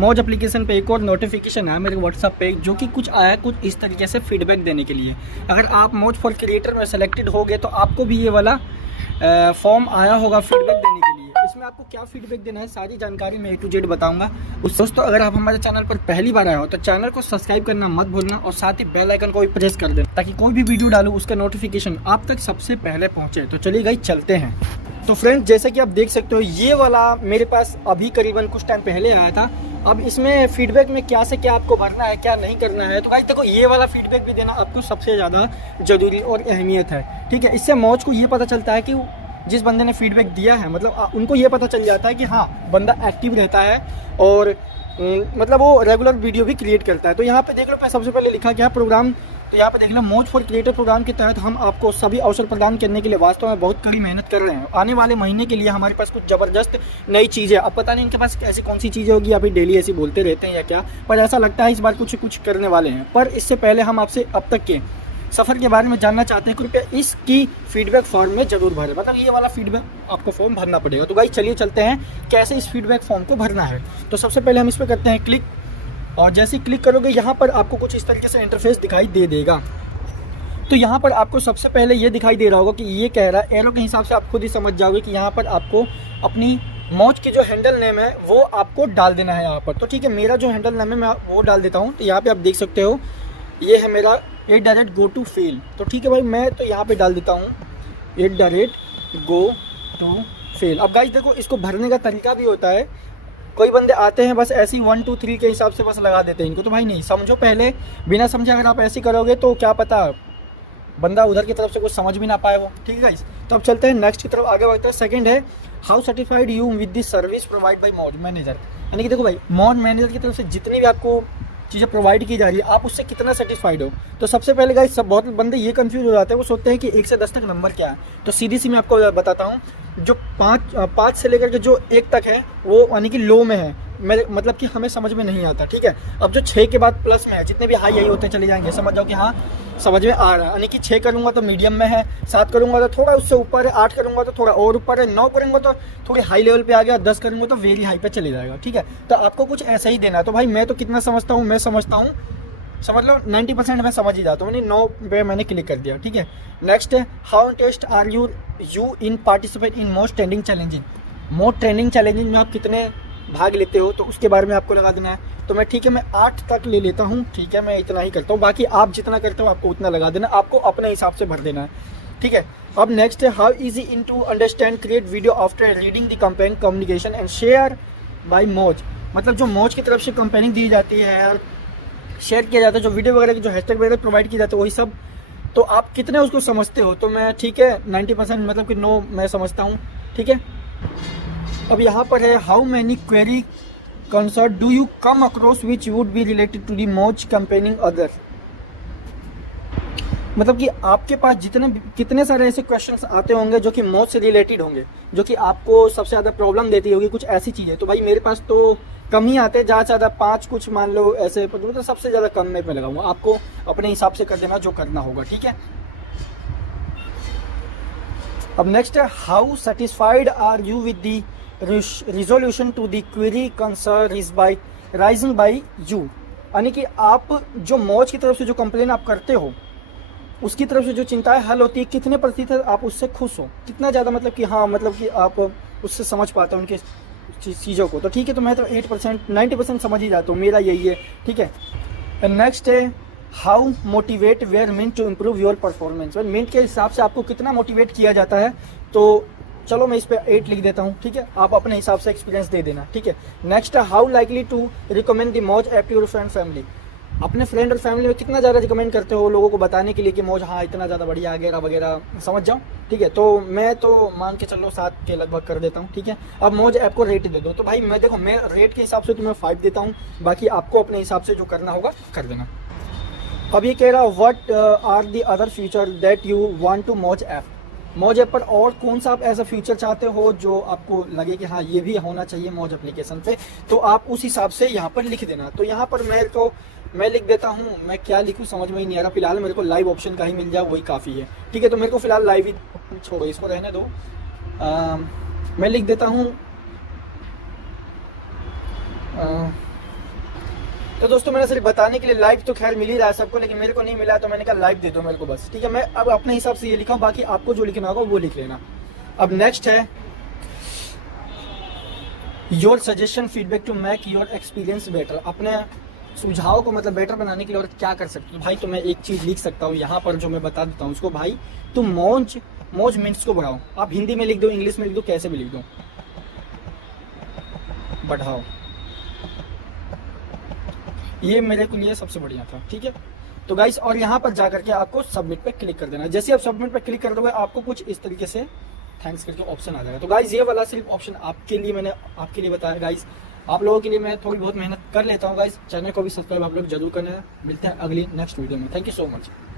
मौज एप्लीकेशन पे एक और नोटिफिकेशन आया मेरे व्हाट्सअप पे, जो कि कुछ आया कुछ इस तरीके से फीडबैक देने के लिए। अगर आप मौज फॉर क्रिएटर में सेलेक्टेड हो गए तो आपको भी ये वाला फॉर्म आया होगा फीडबैक देने के लिए। इसमें आपको क्या फीडबैक देना है सारी जानकारी मैं A to Z बताऊंगा। उस दोस्तों, अगर आप हमारे चैनल पर पहली बार आए हो तो चैनल को सब्सक्राइब करना मत भूलना और साथ ही बेल आइकन को भी प्रेस कर देना ताकि कोई भी वीडियो डालूं उसका नोटिफिकेशन आप तक सबसे पहले पहुंचे। तो चलिए गाइस चलते हैं। तो फ्रेंड्स, जैसे कि आप देख सकते हो ये वाला मेरे पास अभी करीबन कुछ टाइम पहले आया था। अब इसमें फीडबैक में क्या से क्या आपको भरना है क्या नहीं करना है, तो गाइस देखो ये वाला फीडबैक भी देना आपको सबसे ज़्यादा ज़रूरी और अहमियत है। ठीक है, इससे मौज को ये पता चलता है कि जिस बंदे ने फीडबैक दिया है मतलब उनको ये पता चल जाता है कि हाँ बंदा एक्टिव रहता है और मतलब वो रेगुलर वीडियो भी क्रिएट करता है। तो यहाँ पे देख लो सबसे पहले लिखा गया प्रोग्राम, तो यहाँ पे देख लो मौज फॉर क्रिएटर प्रोग्राम के तहत हम आपको सभी अवसर प्रदान करने के लिए वास्तव में बहुत कड़ी मेहनत कर रहे हैं। आने वाले महीने के लिए हमारे पास कुछ ज़बरदस्त नई चीज़ें, अब पता नहीं इनके पास ऐसी कौन सी चीज़ें होगी, अभी डेली ऐसी बोलते रहते हैं या क्या, पर ऐसा लगता है इस बार कुछ करने वाले हैं। पर इससे पहले हम आपसे अब तक के सफ़र के बारे में जानना चाहते हैं, कृपया इसकी फीडबैक फॉर्म में ज़रूर भरें। मतलब ये वाला फीडबैक आपको फॉर्म भरना पड़ेगा। तो गाइस चलिए चलते हैं कैसे इस फीडबैक फॉर्म को भरना है। तो सबसे पहले हम इस पर करते हैं क्लिक, और जैसे ही क्लिक करोगे यहाँ पर आपको कुछ इस तरीके से इंटरफेस दिखाई दे देगा। तो यहाँ पर आपको सबसे पहले ये दिखाई दे रहा होगा कि ये कह रहा है, एरो के हिसाब से आप खुद ही समझ जाओगे कि यहाँ पर आपको अपनी मौज की जो हैंडल नेम है वो आपको डाल देना है यहाँ पर। तो ठीक है, मेरा जो हैंडल नेम है मैं वो डाल देता हूँ। तो यहाँ पे आप देख सकते हो ये है मेरा @GoToFail। तो ठीक है भाई, मैं तो यहाँ पे डाल देता हूँ @GoToFail। अब गाइस देखो इसको भरने का तरीका भी होता है। कोई बंदे आते हैं बस ऐसे ही 1 2 3 के हिसाब से बस लगा देते हैं इनको। तो भाई नहीं, समझो पहले, बिना समझे अगर आप ऐसे करोगे तो क्या पता बंदा उधर की तरफ से कुछ समझ भी ना पाए वो। ठीक है गाइस, तो अब चलते हैं नेक्स्ट की तरफ आगे बढ़ते हैं। सेकंड है how certified you with the service provide by मौज मैनेजर। यानी कि देखो भाई मौज मैनेजर की तरफ से जितनी भी आपको चीज़ें प्रोवाइड की जा रही है आप उससे कितना सेटिस्फाइड हो। तो सबसे पहले गाइस सब बहुत बंदे ये कंफ्यूज हो जाते हैं, वो सोचते हैं कि 1 से 10 तक नंबर क्या है। तो सीधी सी मैं आपको बताता हूँ, जो 5 से लेकर के जो 1 तक है वो यानी कि लो में है, मेरे मतलब कि हमें समझ में नहीं आता। ठीक है, अब जो 6 के बाद प्लस में है, जितने भी हाई यही होते चले जाएंगे, समझ जाओ कि हाँ समझ में आ रहा है। यानी कि 6 करूँगा तो मीडियम में है, 7 करूँगा तो थोड़ा उससे ऊपर है, 8 करूँगा तो थोड़ा और ऊपर है, 9 करूँगा तो थोड़ी हाई लेवल पे आ गया, 10 करूँगा तो वेरी हाई पे चले जाएगा। ठीक है, तो आपको कुछ ऐसा ही देना है। तो भाई मैं तो कितना समझता हूँ, मैं समझता हूँ समझ लो 90% मैं समझ ही जाता हूँ। मैंने 9 पे मैंने क्लिक कर दिया। ठीक है, नेक्स्ट है how interest are you in participate in most trending challenging. Most trending challenging में आप कितने भाग लेते हो तो उसके बारे में आपको लगा देना है। तो मैं ठीक है मैं 8 तक ले लेता हूँ। ठीक है, मैं इतना ही करता हूँ, बाकी आप जितना करते हो आपको उतना लगा देना, आपको अपने हिसाब से भर देना है। ठीक है, अब नेक्स्ट है how easy in to understand create video after reading the campaigning communication and share by Moj. मतलब जो मौज की तरफ से कंपेनिंग दी जाती है और शेयर किया जाता है, जो वीडियो वगैरह की जो हैशटैग वगैरह प्रोवाइड किए जाते हैं वही सब, तो आप कितने उसको समझते हो। तो मैं ठीक है 90% मतलब कि 9 मैं समझता हूँ। ठीक है, अब यहाँ पर है how many query concern do you come across which would be related to the Moj campaigning other. मतलब कि आपके पास कितने सारे ऐसे क्वेश्चंस आते होंगे जो कि मौज से रिलेटेड होंगे, जो कि आपको सबसे ज़्यादा प्रॉब्लम देती होगी कुछ ऐसी चीज़ें। तो भाई मेरे पास तो कम ही आते हैं, ज़्यादा से ज़्यादा 5 कुछ मान लो ऐसे, तो सबसे ज़्यादा कम में लगाऊंगा। आपको अपने हिसाब से कर देना जो करना होगा। ठीक है, अब नेक्स्ट है how satisfied are you with the resolution to the query concern rising by you. यानी कि आप जो मौज की तरफ से जो कंप्लेन आप करते हो उसकी तरफ से जो चिंताएं हल होती है, कितने प्रतिशत आप उससे खुश हो, कितना ज़्यादा मतलब कि हाँ मतलब कि आप उससे समझ पाते हो उनके चीज़ों को। तो ठीक है, तो मैं तो 8% 90% समझ ही जाता हूँ, मेरा यही है। ठीक है, नेक्स्ट है how motivate were mean to improve your performance. Minute के हिसाब से आपको कितना मोटिवेट किया जाता है। तो चलो मैं इस पर 8 लिख देता हूँ। ठीक है, आप अपने हिसाब से एक्सपीरियंस दे देना। ठीक है, नेक्स्ट है how likely to recommend the Moj app to your friend family. अपने फ्रेंड और फैमिली में कितना ज़्यादा रिकमेंड करते हो लोगों को बताने के लिए कि मौज हाँ इतना ज़्यादा बढ़िया वगैरह वगैरह, समझ जाओ। ठीक है, तो मैं तो मान के चलो 7 के लगभग कर देता हूँ। ठीक है, अब मौज ऐप को रेट दे दो। तो भाई मैं देखो मैं रेट के हिसाब से तुम्हें 5 देता हूँ, बाकी आपको अपने हिसाब से जो करना होगा कर देना। अब ये कह रहा what are the other feature that you want to Moj app. Moj app पर और कौन सा आप ऐसा फीचर चाहते हो जो आपको लगे कि हाँ ये भी होना चाहिए मौज एप्लीकेशन पे, तो आप उस हिसाब से यहाँ पर लिख देना। तो यहाँ पर मैं लिख देता हूँ, मैं क्या लिखूँ समझ में ही नहीं आ रहा। फिलहाल मेरे को लाइव ऑप्शन का ही मिल जाए वही काफ़ी है। ठीक है, तो मेरे को फिलहाल लाइव ही छोड़ो, इसको रहने दो। मैं लिख देता हूँ तो दोस्तों मैंने सिर्फ बताने के लिए लाइव तो खैर मिल ही रहा है सबको, लेकिन मेरे को नहीं मिला, तो मैंने कहा लाइव दे दो मेरे को बस, ठीक है। मैं अब अपने हिसाब से ये लिखा हूँ, बाकी आपको जो लिखना होगा वो लिख लेना। अब नेक्स्ट है your suggestion feedback to make your experience better. अपने सुझाव को मतलब बेटर बनाने के लिए और क्या कर सकते हो भाई, तो मैं एक चीज लिख सकता हूँ यहाँ पर जो मैं बता देता हूँ उसको। भाई तुम मौज मिनट्स को बढ़ाओ। आप हिंदी में लिख दो, इंग्लिश में लिख दो, कैसे भी लिख दो, बढ़ाओ। ये मेरे को लिए सबसे बढ़िया था, ठीक है। तो गाइस और यहाँ पर जाकर के आपको सबमिट पे क्लिक कर देना। जैसे आप सबमिट पे क्लिक कर दोगे आपको कुछ इस तरीके से थैंक्स करके ऑप्शन आ जाएगा। तो गाइस ये वाला सिर्फ ऑप्शन आपके लिए मैंने आपके लिए बताया गाइस। आप लोगों के लिए मैं थोड़ी बहुत मेहनत कर लेता हूँ गाइस। चैनल को भी सब्सक्राइब आप लोग जरूर करना। मिलते हैं अगली नेक्स्ट वीडियो में। Thank you so much.